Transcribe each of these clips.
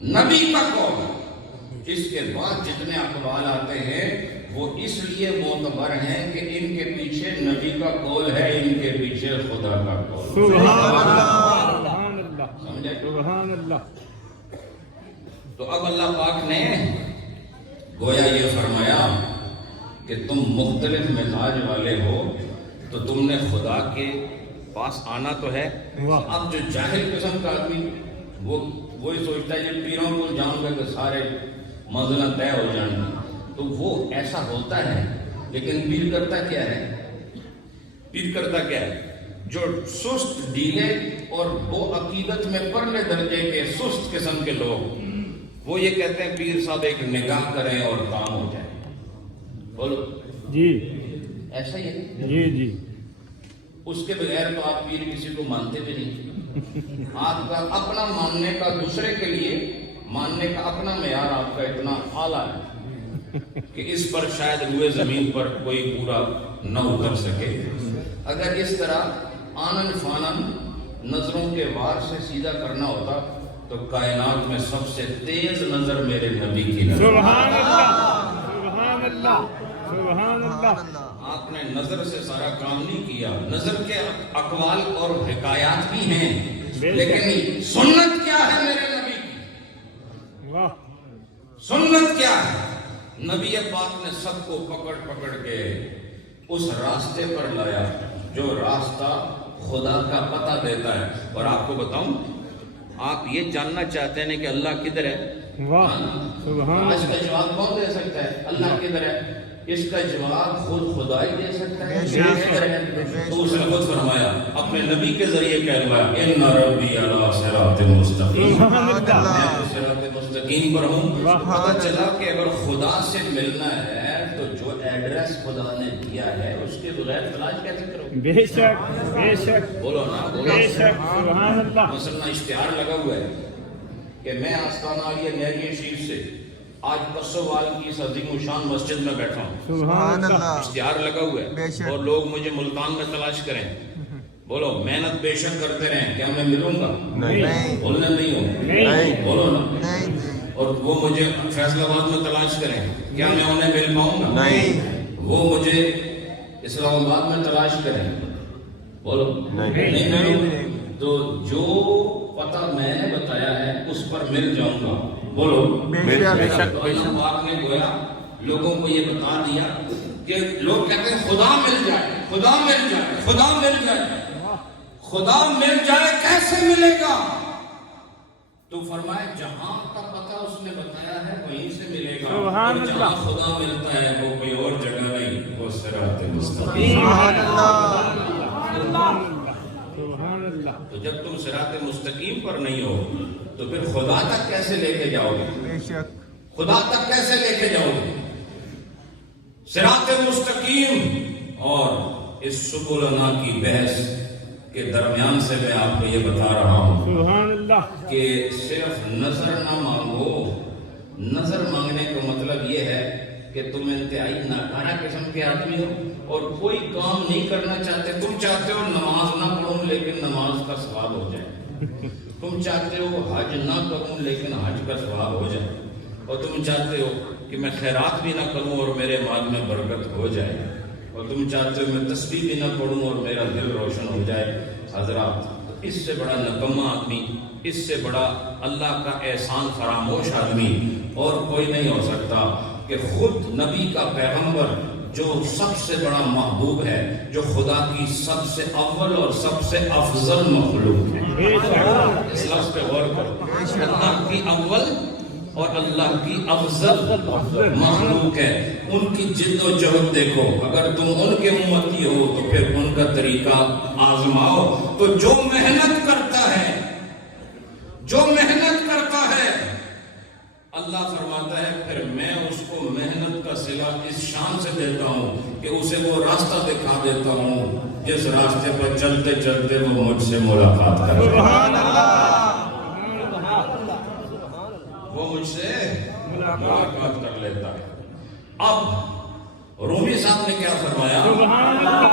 نبی کا قول. اس کے بعد جتنے اقوال آتے ہیں وہ اس لیے معتبر ہیں کہ ان کے پیچھے نبی کا قول ہے، ان کے پیچھے خدا کا قول. سبحان اللہ، سمجھے؟ سبحان اللہ. تو اب اللہ پاک نے گویا یہ فرمایا کہ تم مختلف مزاج والے ہو تو تم نے خدا کے پاس آنا تو ہے. اب جو جاہل قسم کا آدمی وہی سوچتا ہے جب پیروں کو جاؤں گا تو سارے منزلیں طے ہو جائیں گی، تو وہ ایسا ہوتا ہے. لیکن پیر کرتا کیا ہے؟ پیر کرتا کیا ہے؟ جو سست ڈھیلے اور وہ عقیدت میں پرلے درجے کے سست قسم کے لوگ، وہ یہ کہتے ہیں پیر صاحب ایک نگاہ کریں اور کام ہو جائے. بولو جی ایسا ہی ہے. جی جی. اس کے بغیر تو آپ پیر کسی کو مانتے بھی نہیں. آپ کا اپنا ماننے کا دوسرے کے لیے ماننے کا اپنا معیار آپ کا اتنا اعلیٰ ہے کہ اس پر شاید روئے زمین پر کوئی پورا نہ اتر سکے. اگر اس طرح آنن فانن نظروں کے وار سے سیدھا کرنا ہوتا تو کائنات میں سب سے تیز نظر میرے نبی کی نظر. سبحان اللہ، سبحان اللہ، سبحان اللہ. آپ نے نظر سے سارا کام نہیں کیا. نظر کے اقوال اور حکایات بھی ہیں، لیکن سنت کیا ہے میرے نبی کی؟ واہ. سنت کیا ہے؟ نبی پاک نے سب کو پکڑ پکڑ کے اس راستے پر لایا جو راستہ خدا کا پتہ دیتا ہے. اور آپ کو بتاؤں، آپ یہ جاننا چاہتے ہیں کہ اللہ کدھر ہے؟ واہ سبحان اس اللہ. کا جواب کون دے سکتا ہے؟ اللہ کدھر ہے؟ اس کا جواب خود خدا ہی دے سکتا ہے. تو اس نے خود فرمایا، اپنے نبی کے ذریعے کہلوایا، ان ربی علی صراط مستقیم. میں تو صراط مستقیم پر ہوں. پتہ چلا کہ اگر خدا سے ملنا ہے تو جو ایڈریس خدا نے دیا ہے اس کے بغیر تلاش کیسے کرو؟ بے شک، بے شک، بولو نا، بولو. بے شک. سبحان اللہ. مثلا اشتہار لگا ہوا ہے کہ میں آستانہ علیہ نہریہ شریف سے آج پسوال کی اس عظیم الشان مسجد میں بیٹھا ہوں. سبحان اللہ. اشتہار لگا ہوا ہے اور لوگ مجھے ملتان میں تلاش کریں. بولو محنت بے شک کرتے رہیں، کیا میں ملوں گا؟ نہیں. بولنا نہیں ہو، نہیں. بولو نا. اور وہ مجھے فیصل آباد میں تلاش کریں، کیا میں انہیں مل پاؤں گا؟ نہیں. وہ مجھے اسلام آباد میں تلاش کریں، بولو نہیں. نہیں ملوں. تو جو پتہ میں نے بتایا ہے اس پر مل جاؤں گا. بولو بے شک. تو اللہ پاک نے گویا لوگوں کو یہ بتا دیا کہ لوگ کہتے ہیں خدا مل جائے، خدا مل جائے، خدا مل جائے. خدا مل جائے کیسے ملے گا؟ تو فرمائے جہاں کا پتہ اس نے بتایا ہے وہیں سے ملے گا. سبحان اور جہاں اللہ. خدا ملتا ہے وہ کوئی اور جگہ نہیں، وہ صراط مستقیم. سبحان اللہ. سبحان اللہ. تو جب تم صراط مستقیم پر نہیں ہو تو پھر خدا تک کیسے لے کے جاؤ گے؟ بے شک. خدا تک کیسے لے کے جاؤ گے؟ صراط مستقیم اور اس سبلنا کی بحث کے درمیان سے میں آپ کو یہ بتا رہا ہوں سبحان اللہ. کہ صرف نظر نہ مانگو. نظر مانگنے کا مطلب یہ ہے کہ تم انتہائی ناکارہ قسم کے آدمی ہو اور کوئی کام نہیں کرنا چاہتے. تم چاہتے ہو نماز نہ پڑھوں لیکن نماز کا ثواب ہو جائے. تم چاہتے ہو حج نہ کروں لیکن حج کا ثواب ہو جائے. اور تم چاہتے ہو کہ میں خیرات بھی نہ کروں اور میرے مال میں برکت ہو جائے. اور تم چاہتے ہو میں تسبیح بھی نہ پڑھوں اور میرا دل روشن ہو جائے. حضرات، اس سے بڑا نکمہ آدمی، اس سے بڑا اللہ کا احسان فراموش آدمی اور کوئی نہیں ہو سکتا کہ خود نبی کا پیغمبر جو سب سے بڑا محبوب ہے، جو خدا کی سب سے اول اور سب سے افضل مخلوق ہے. اس لفظ پہ غور کرو. اللہ کی اول اور اللہ کی افضل مخلوق ہے. ان کی جد و جہد دیکھو. اگر تم ان کے امتی ہو تو پھر ان کا طریقہ آزماؤ. تو جو محنت کرتا ہے، جو محنت کرتا ہے، اللہ فرماتا ہے پھر میں اس کو محنت کا صلہ اس شان سے دیتا ہوں کہ اسے وہ راستہ دکھا دیتا ہوں جس راستے پر چلتے چلتے وہ مجھ سے ملاقات کرے. سبحان اللہ. وہ مجھ سے ملاقات کر لیتا ہے. اب رومی صاحب نے کیا فرمایا؟ سبحان اللہ.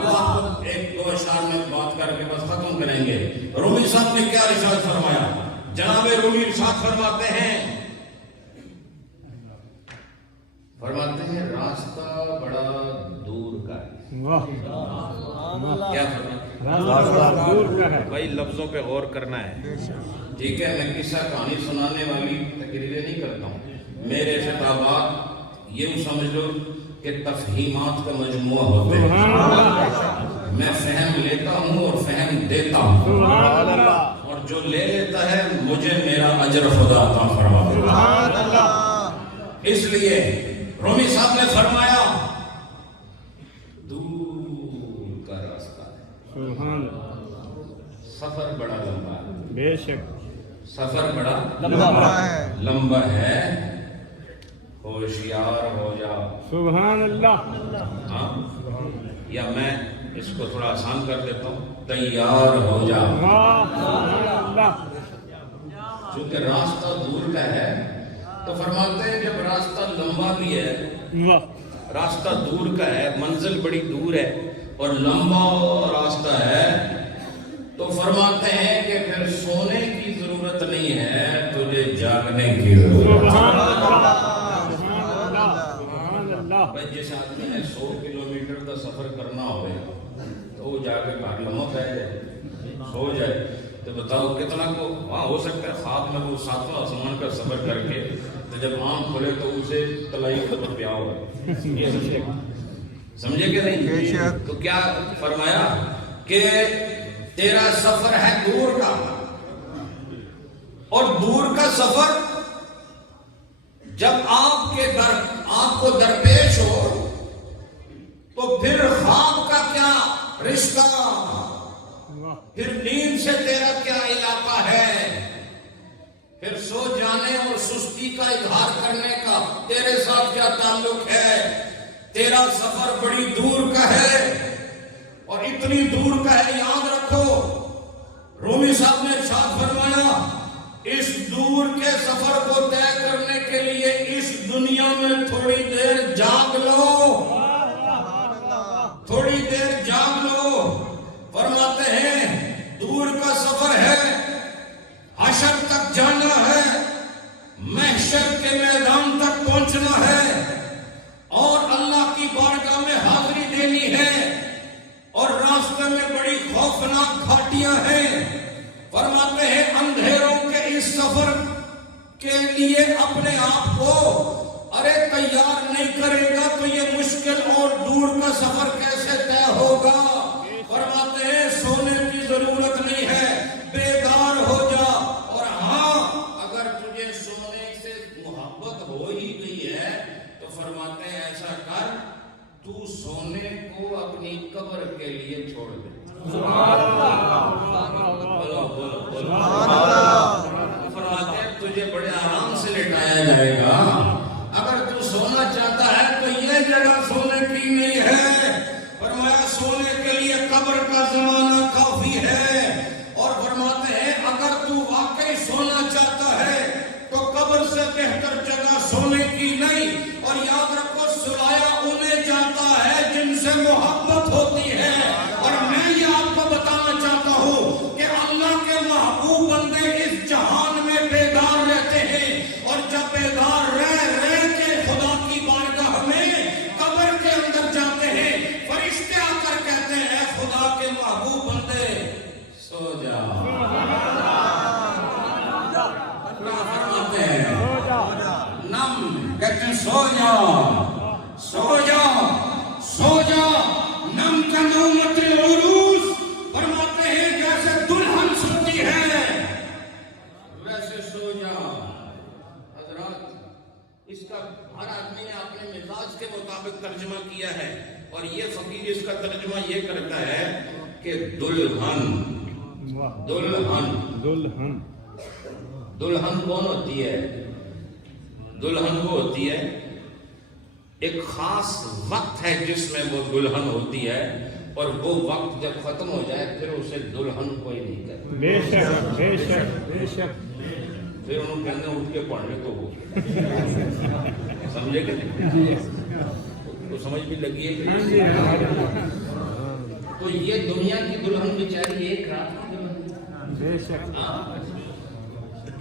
وہ آپ کو ایک دو اشعار میں بات کر کے بس ختم کریں گے. رومی صاحب نے کیا ارشاد فرمایا؟ جناب رومی ارشاد فرماتے ہیں راستہ بڑا دور کا ہے. واہ کیا فرماتے ہیں؟ راستہ دور کا ہے. بھائی لفظوں پہ غور کرنا ہے. بے شک ٹھیک ہے، میں قصہ کہانی سنانے والی تقریریں نہیں کرتا ہوں. میرے خطابات یہ سمجھ لو کہ تفہیمات کا مجموعہ ہوتے ہیں. سبحان اللہ میں فہم لیتا ہوں اور فہم دیتا ہوں، سبحان اللہ اور جو لے لیتا ہے مجھے میرا اجر خدا عطا فرمائے. سبحان اللہ. اس لیے رومی صاحب نے فرمایا دور کا راستہ ہے، سبحان اللہ. سفر بڑا لمبا ہے، بے شک سفر بڑا لمبا ہے. لمبا ہے. ہوشیار ہو جا. سبحان اللہ. ہاں، یا میں اس کو تھوڑا آسان کر دیتا ہوں، تیار ہو جا. واہ سبحان اللہ. چونکہ راستہ دور کا ہے تو فرماتے ہیں جب راستہ لمبا بھی ہے، واہ راستہ دور کا ہے، منزل بڑی دور ہے اور لمبا راستہ ہے، تو فرماتے ہیں کہ پھر سونے کی ضرورت نہیں ہے، تجھے جاگنے کی ضرورت ہے. سبحان اللہ سبحان اللہ سبحان اللہ. بھائی جس آدمی نے 100 کلومیٹر کا سفر کرنا ہوئے تو وہ جا کے گھر لمحہ پہ جائے، سو جائے، تو بتاؤ کتنا کو وہاں ہو سکتا ہے خواب میں وہ 7واں آسمان کا سفر کر کے تو جب آنکھ کھلے تو اسے تلائی خبر پیا ہوگا. سمجھے کہ بے نہیں؟ شک. تو کیا فرمایا کہ تیرا سفر ہے دور کا، اور دور کا سفر جب آپ کو درپیش ہو تو پھر خواب کا کیا رشتہ، پھر نیند سے تیرا کیا علاقہ ہے، پھر سو جانے اور سستی کا اظہار کرنے کا تیرے ساتھ کیا تعلق ہے. تیرا سفر بڑی دور کا ہے اور اتنی دور کا ہے، یاد رکھو. رومی صاحب نے ارشاد فرمایا اس دور کے سفر کو طے کرنے کے لیے اس دنیا میں تھوڑی دیر جاگ لو، تھوڑی دیر جاگ لو. فرماتے ہیں دور کا سفر ہے، حشر تک جانا ہے، محشر کے میدان تک پہنچنا ہے اور اللہ کی بارگاہ میں حاضری دینی ہے، اور راستے میں بڑی خوفناک گھاٹیاں ہیں. فرماتے ہیں اندھیروں کے اس سفر کے لیے اپنے آپ کو تیار نہیں کرے گا تو یہ مشکل اور دور کا سفر کیسے طے ہوگا. فرماتے ہیں سونے کی ضرورت نہیں ہے، بیدار ہو جا. اور ہاں اگر تجھے سونے سے محبت ہو ہی گئی ہے تو فرماتے ہیں ایسا کر، تو سونے کو اپنی قبر کے لیے چھوڑ دے. فرماتے ہیں تجھے بڑے آرام سے لٹایا جائے گا. اگر تو سونا چاہتا ہے تو یہ جگہ سونے کی نہیں ہے. فرمایا سونے کے لیے قبر کا زمانہ کافی ہے. اور فرماتے ہیں اگر تو واقعی سونا چاہتا ہے تو قبر سے بہتر جگہ سونے کی نہیں. اور یاد رکھو سلایا انہیں جاتا ہے جن سے محبت ہوتی ہے. اور میں یہ آپ کو بتانا چاہتا ہوں کہ اللہ کے محبوب بندے اس جہان میں بیدار رہتے ہیں، اور جب بیدار رہ کے خدا کی بارگاہ میں قبر کے اندر جاتے ہیں، فرشتے آ کر کہتے ہیں اے خدا کے محبوب بندے سو جا. فرماتے ہیں نم، کہتے ہیں سو جا سو جا سو جا. نم کا نومت العروس. فرماتے ہیں جیسے دلہن سوتی ہے ویسے سو جا. حضرات اس کا ہر آدمی نے اپنے مزاج کے مطابق ترجمہ کیا ہے، اور یہ فقیر اس کا ترجمہ یہ کرتا ہے کہ دلہن دلہن دلہن دلہن کون ہوتی ہے؟ دلہن وہ ہوتی ہے ایک خاص وقت ہے جس میں وہ دلہن ہوتی ہے، اور وہ وقت جب ختم ہو جائے پھر اسے دلہن کوئی نہیں کہتا. بے شک بے شک بے شک. پھر انہوں کہتے ہیں اٹھ کے پڑھ لے تو ہو. سمجھے کہ نہیں؟ تو سمجھ بھی لگی ہے کہ تو یہ دنیا کی دلہن بیچاری ایک رات کی دلہن. بے شک.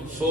100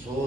100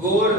گور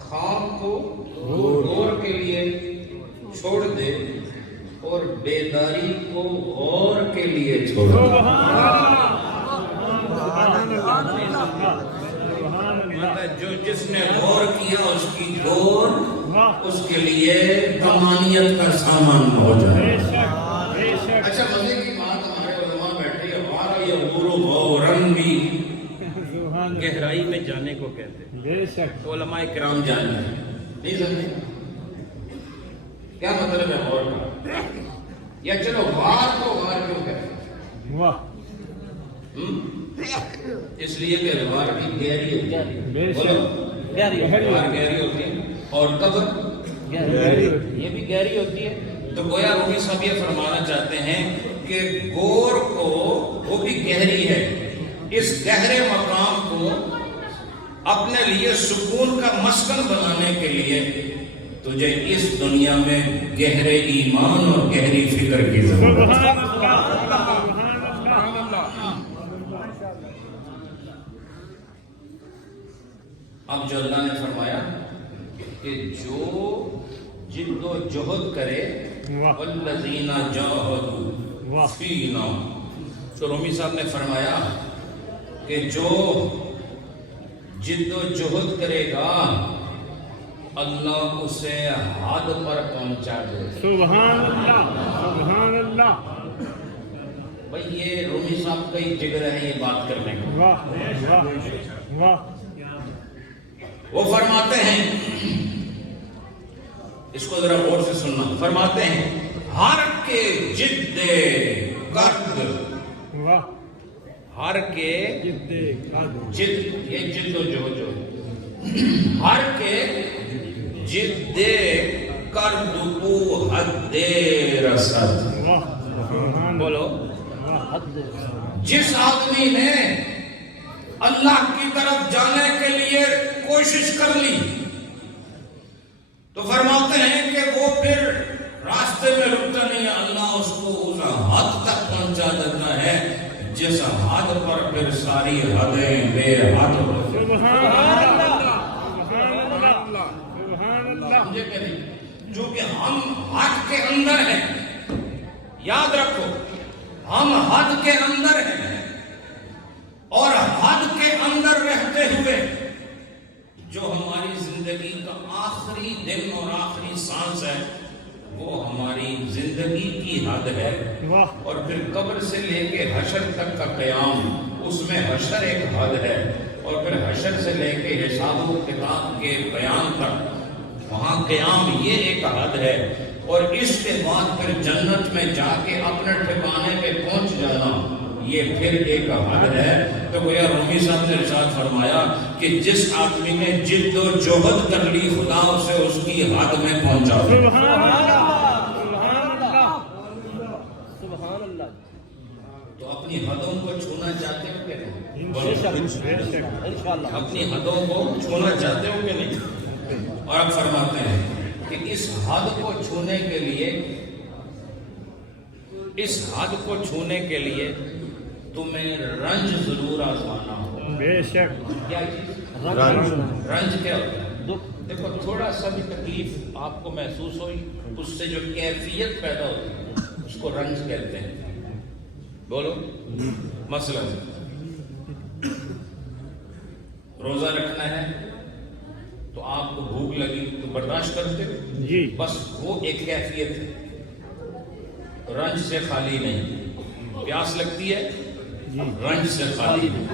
خام کو گور کے لیے چھوڑ دے اور بیداری کو غور کے لیے چھوڑ دے۔ جو جس نے غور کیا اس کی غور اس کے لیے کمانیت کا سامان ہو جائے۔ اچھا مزے کی بات، ہمارے علماء بیٹھے ہمارا یہ غور و غورن بھی گہرائی میں جانے کو کہتے ہیں، بے شک تو علماء کرام کرام جان نہیں سمجھے کیا مطلب ہے غور کا؟ یا چلو غار کو غار کیوں کہتے ہیں؟ واہ اس لیے کہ غار کی گہری ہوتی ہے، بے بولو شک غار گہری ہوتی ہے، اور قبر یہ بھی گہری ہوتی ہے۔ تو گویا رومی صاحب یہ فرمانا چاہتے ہیں کہ گور کو وہ بھی گہری ہے، اس گہرے مقام کو اپنے لیے سکون کا مسکن بنانے کے لیے تجھے اس دنیا میں گہرے ایمان اور گہری فکر کی ضرورت ہے۔ اب جو اللہ نے فرمایا کہ جو جد و جہد کرے والذین جاہدوا فینا، تو رومی صاحب نے فرمایا کہ جو جد و جہد کرے گا اللہ اسے حد پر پہنچا دے۔ سبحان اللہ سبحان اللہ بھئی یہ رومی صاحب کا ہی جگر ہے یہ بات کرنے کا۔ واہ واہ واہ وہ فرماتے ہیں، اس کو ذرا غور سے سننا، فرماتے ہیں ہر کے جد کرد، واہ ہر کے جد یہ جد و جہد جو ہر کے جد کرد کو حد رسد۔ بولو، جس آدمی نے اللہ کی طرف جانے کے لیے کوشش کر لی تو فرماتے ہیں کہ وہ پھر راستے میں رکتا نہیں ہے، اللہ اس کو اس حد تک پہنچا دیتا ہے جس حد پر پھر ساری حدیں بے حد ہو۔ سمجھے کہ نہیں؟ جو کہ ہم حد کے اندر ہیں، یاد رکھو ہم حد کے اندر ہیں، اور حد کے اندر رہتے ہوئے جو ہماری زندگی کا آخری دن اور آخری سانس ہے وہ ہماری زندگی کی حد ہے، اور پھر قبر سے لے کے حشر تک کا قیام، اس میں حشر ایک حد ہے، اور پھر حشر سے لے کے حساب و کتاب کے بیان تک وہاں قیام یہ ایک حد ہے، اور اس کے بعد پھر جنت میں جا کے اپنے ٹھکانے پہ پہنچ جانا یہ پھر ایک حد ہے۔ تو گویا رومی صاحب نے ارشاد فرمایا کہ جس آدمی نے جد و جہد کر لی خدا اسے اس کی حد میں پہنچا دے۔ تو اپنی حدوں کو چھونا چاہتے ہو کہ نہیں؟ اپنی حدوں کو چھونا چاہتے ہو کہ نہیں؟ اور اب فرماتے ہیں کہ اس حد کو چھونے کے لیے، اس حد کو چھونے کے لیے تمہیں رنج ضرور آزمانا ہوگا۔ بے شک کیا چیز؟ رنج کیا ہوتا ہے؟ دیکھو تھوڑا سا بھی تکلیف آپ کو محسوس ہوئی اس سے جو کیفیت پیدا ہوتی ہے اس کو رنج کہتے ہیں۔ بولو، مثلا روزہ رکھنا ہے تو آپ کو بھوک لگی تو برداشت کرتے ہو جی، بس وہ ایک کیفیت ہے، رنج سے خالی نہیں۔ پیاس لگتی ہے، رنج سے خالی نہیں۔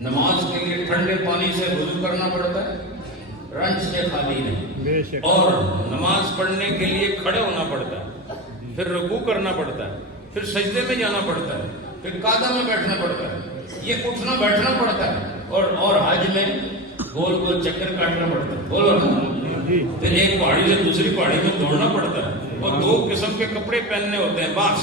نماز کے لیے ٹھنڈے پانی سے وضو کرنا پڑتا ہے، رنج سے خالی نہیں۔ بے شک اور نماز پڑھنے کے لیے کھڑے ہونا پڑتا ہے، پھر رکوع کرنا پڑتا ہے، پھر سجدے میں جانا پڑتا ہے، پھر قعدہ میں بیٹھنا پڑتا ہے، یہ اٹھنا بیٹھنا پڑتا ہے، اور حج میں گول گول چکر کاٹنا پڑتا ہے۔ بولو نا، پھر ایک پہاڑی سے دوسری پہاڑی میں دوڑنا پڑتا ہے، اور 2 قسم کے کپڑے پہننے ہوتے ہیں، بس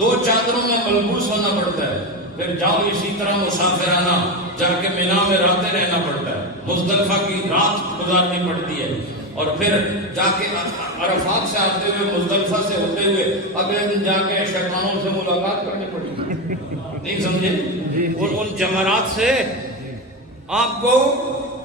2 چادروں میں ملبوس ہونا پڑتا ہے، پھر جاؤ اسی طرح مسافرانہ جا کے مینا میں راتیں رہنا پڑتا ہے، مزدلفہ کی رات گزارنی پڑتی ہے، اور پھر جا کے عرفات سے آتے ہوئے مزدلفہ سے ہوتے ہوئے اگلے دن جا کے شیطانوں سے ملاقات کرنی پڑتی ہے۔ نہیں سمجھے؟ اور ان جمرات سے آپ کو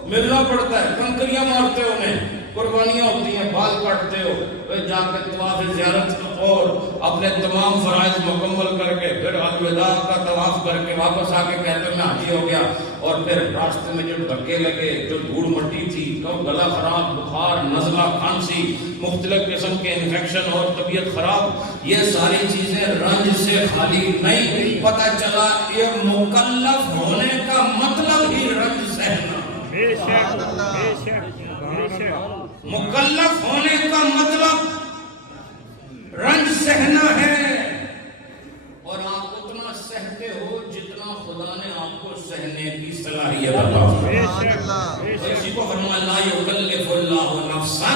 ملنا پڑتا ہے، کنکریاں مارتے ہو، انہیں قربانیاں ہوتی ہیں، بال کاٹتے ہو، پھر جا کے طواف زیارت اور اپنے تمام فرائض مکمل کر کے پھر الوداع کا طواف کر کے واپس آ کے کہتے ہیں میں حاجی ہو گیا، اور پھر راستے میں جو دھکے لگے، جو دھوڑ مٹی تھی، گلا خراب، بخار، نزلہ، کھانسی، مختلف قسم کے انفیکشن اور طبیعت خراب، یہ ساری چیزیں رنج سے خالی نہیں۔ پتہ چلا یہ مکلف ہونے کا مطلب ہی رنج سہنا، بے شک بے شک بے شک مکلف ہونے کا مطلب رنج سہنا ہے، اور آپ اتنا سہتے ہو جتنا خدا نے آپ کو سہنے کی صلاحیت عطا کی۔ بے شک بے شک اسی کو فرمایا لا یکلف اللہ نفسا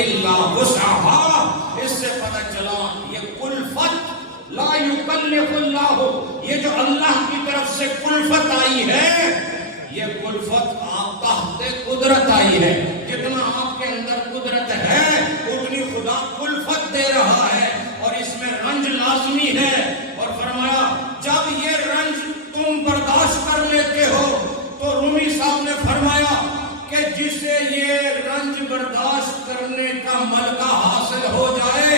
الا وسعها، اس سے پتہ چلا یہ کلفت لا یکلف اللہ، یہ جو اللہ کی طرف سے کلفت آئی ہے، یہ کلفت آپ تحت قدرت آئی ہے، جتنا آپ کے اندر قدرت ہے اتنی خدا کلفت دے رہا ہے، اور اس میں رنج لازمی ہے، اور فرمایا جب یہ رنج تم برداشت کر لیتے ہو تو رومی صاحب نے فرمایا کہ جسے یہ رنج برداشت کرنے کا ملکہ حاصل ہو جائے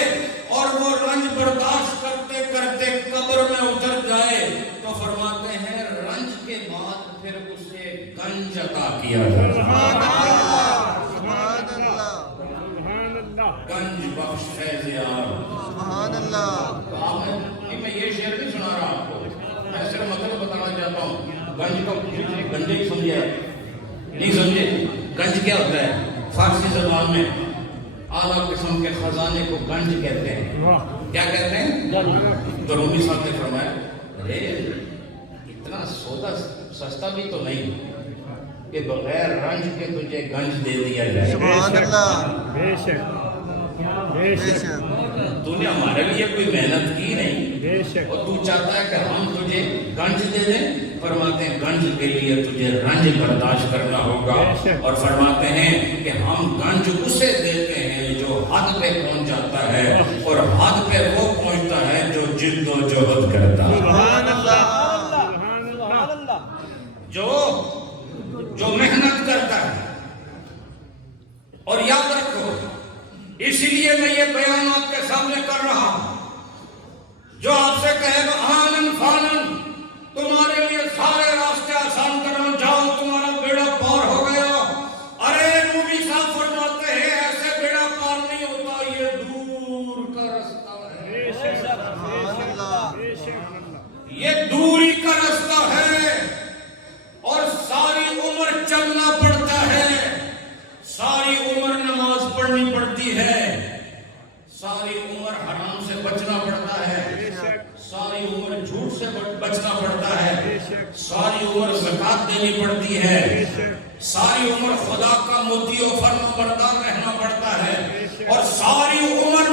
اور وہ رنج برداشت کرتے کرتے قبر میں اتر جائے تو فرماتے ہیں رنج کے بعد پھر اسے گنج عطا کیا جائے، سبحان اللہ سبحان اللہ گنج بخش فیض یار۔ سبحان اللہ میں یہ شعر نہیں سنا رہا آپ کو، میں صرف مطلب بتانا چاہتا ہوں۔ گنج کا گنج ہی سمجھے نہیں سمجھے؟ گنج کیا ہوتا ہے؟ فارسی زبان میں اعلیٰ قسم کے خزانے کو گنج کہتے ہیں۔ واہ کیا کہتے ہیں؟ تو رومی صاحب نے فرمایا ارے اتنا سودا سستا بھی تو نہیں کہ بغیر رنج کے تجھے گنج دے دیا جائے۔ سبحان اللہ بے شک بے بے شک شک تو نے ہمارے لیے کوئی محنت کی نہیں، بے شک اور تو چاہتا ہے کہ ہم تجھے گنج دے دیں۔ فرماتے ہیں گنج کے لیے تجھے رنج برداشت کرنا ہوگا، اور فرماتے ہیں کہ ہم گنج اسے دیتے ہیں جو حد پہ پہنچ جاتا ہے، اور حد پہ وہ پہنچتا ہے جو جد و جہد کرتا ہے، سبحان اللہ سبحان اللہ جو محنت کرتا ہے۔ اور یاد رکھو، اسی لیے میں یہ بیان آپ کے سامنے کر رہا ہوں، جو آپ سے کہے گا آنن فانن تمہارے لیے سارے راستے آسان کرو، جاؤ تمہارا بیڑا پار ہو گیا، ارے نبی صاحب فرماتے ہیں ایسے بیڑا پار نہیں ہوتا، یہ دور کا رستہ ہے، بے شک سبحان اللہ بے شک یہ دوری کا رستہ ہے، اور ساری عمر چلنا پڑتا ہے، ساری عمر نماز پڑھنی پڑتی ہے، ساری عمر حرام سے بچنا پڑتا ہے، ساری عمر جھوٹ سے بچنا پڑتا ہے، ساری عمر زکوٰۃ دینی پڑتی ہے، ساری عمر خدا کا مطیع و فرما بردار رہنا پڑتا ہے، اور ساری عمر